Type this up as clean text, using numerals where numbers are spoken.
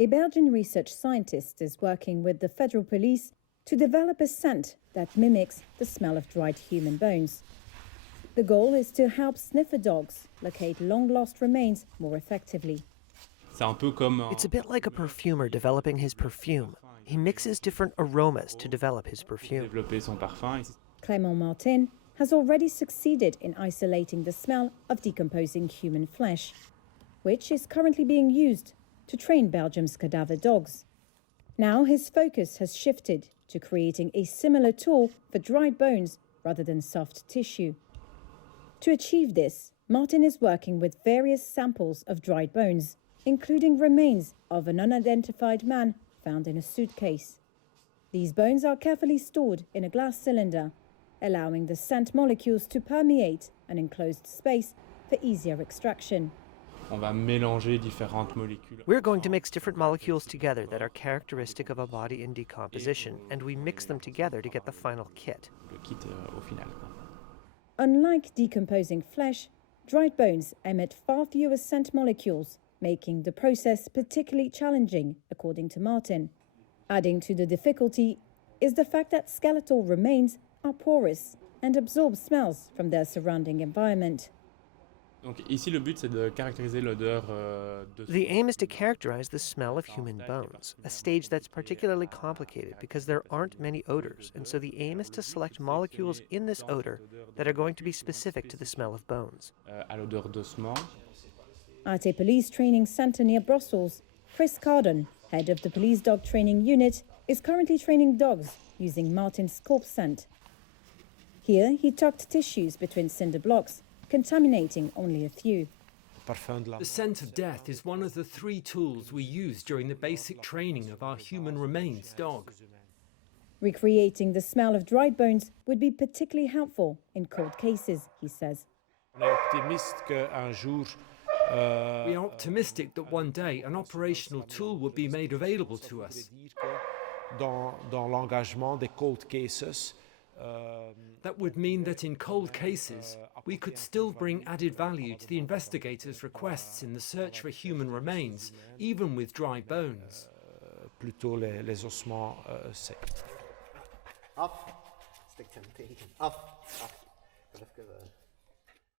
A Belgian research scientist is working with the federal police to develop a scent that mimics the smell of dried human bones. The goal is to help sniffer dogs locate long-lost remains more effectively. It's a bit like a perfumer developing his perfume. He mixes different aromas to develop his perfume. Clement Martin has already succeeded in isolating the smell of decomposing human flesh, which is currently being used to train Belgium's cadaver dogs. Now his focus has shifted to creating a similar tool for dried bones rather than soft tissue. To achieve this, Martin is working with various samples of dried bones, including remains of an unidentified man found in a suitcase. These bones are carefully stored in a glass cylinder, allowing the scent molecules to permeate an enclosed space for easier extraction. We're going to mix different molecules together that are characteristic of a body in decomposition, and we mix them together to get the final kit. Unlike decomposing flesh, dried bones emit far fewer scent molecules, making the process particularly challenging, according to Martin. Adding to the difficulty is the fact that skeletal remains are porous and absorb smells from their surrounding environment. The aim is to characterize the smell of human bones, a stage that's particularly complicated because there aren't many odors, and so the aim is to select molecules in this odor that are going to be specific to the smell of bones. At a police training centre near Brussels, Chris Carden, head of the police dog training unit, is currently training dogs using Martin's corpse scent. Here, he tucked tissues between cinder blocks, contaminating only a few. The scent of death is one of the 3 tools we use during the basic training of our human remains dog. Recreating the smell of dried bones would be particularly helpful in cold cases, he says. We are optimistic that one day an operational tool will be made available to us. That would mean that in cold cases, we could still bring added value to the investigators' requests in the search for human remains, even with dry bones. Af. Stik hem tegen. Af.